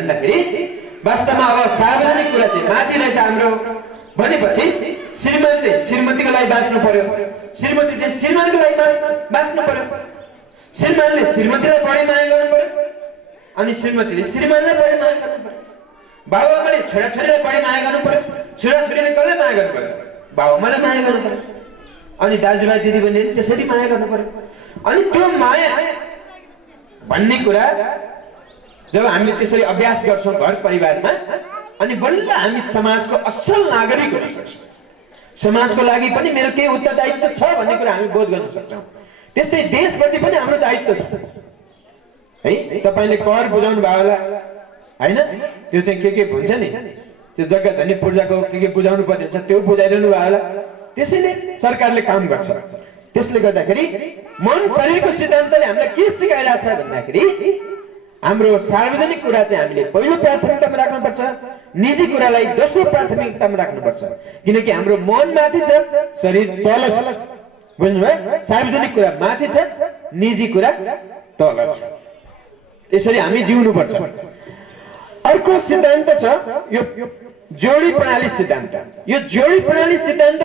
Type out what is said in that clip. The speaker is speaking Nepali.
भन्दाखेरि वास्तवमा अब सार्वजनिक कुरा चाहिँ माथि रहेछ हाम्रो भनेपछि श्रीमान चाहिँ श्रीमतीको लागि बाँच्नु पर्यो, श्रीमती चाहिँ श्रीमानको लागि बाँच्नु पर्यो, श्रीमानले श्रीमतीलाई बढी माया गर्नु पर्यो अनि श्रीमतीले श्रीमानलाई बढी माया गर्नु पर्यो, बाबुआमाले छोराछोरीलाई बढी माया गर्नु पर्यो, छोराछोरीले कसलाई माया गर्नु पर्यो, बाबुआमालाई माया गर्नु पर्यो अनि दाजुभाइ दिदीबहिनीले त्यसरी माया गर्नु पर्यो। अनि त्यो माया भन्ने कुरा जब हामीले त्यसरी अभ्यास गर्छौं घर परिवारमा अनि बल्ल हामी समाजको असल नागरिक हुन सक्छौं, समाजको लागि पनि मेरो केही उत्तरदायित्व छ भन्ने कुरा हामी बोध गर्न सक्छौं। त्यस्तै देशप्रति पनि हाम्रो दायित्व छ है। तपाईले कर बुझाउनु भयो होला हैन, त्यो चाहिँ के हुन्छ नि, त्यो जग्गा धनी पूर्जाको के बुझाउनु पर्ने हुन्छ त्यो बुझाइरहनु भयो होला। त्यसैले सरकारले काम गर्छ। त्यसले गर्दाखेरि मन शरीरको सिद्धान्तले हामीलाई के सिकाइरहेछ भन्दाखेरि हाम्रो सार्वजनिक कुरा चाहिँ हामीले पहिलो प्राथमिकतामा राख्नुपर्छ, निजी कुरालाई दोस्रो प्राथमिकतामा राख्नुपर्छ। किनकि हाम्रो मन माथि छ, शरीर तल छ। बुझ्नुभयो? सार्वजनिक कुरा माथि छ, निजी कुरा तल छ। यसरी हामी जिउनुपर्छ। अर्को सिद्धान्त छ यो जोडी प्रणाली सिद्धान्त। यो जोडी प्रणाली सिद्धान्त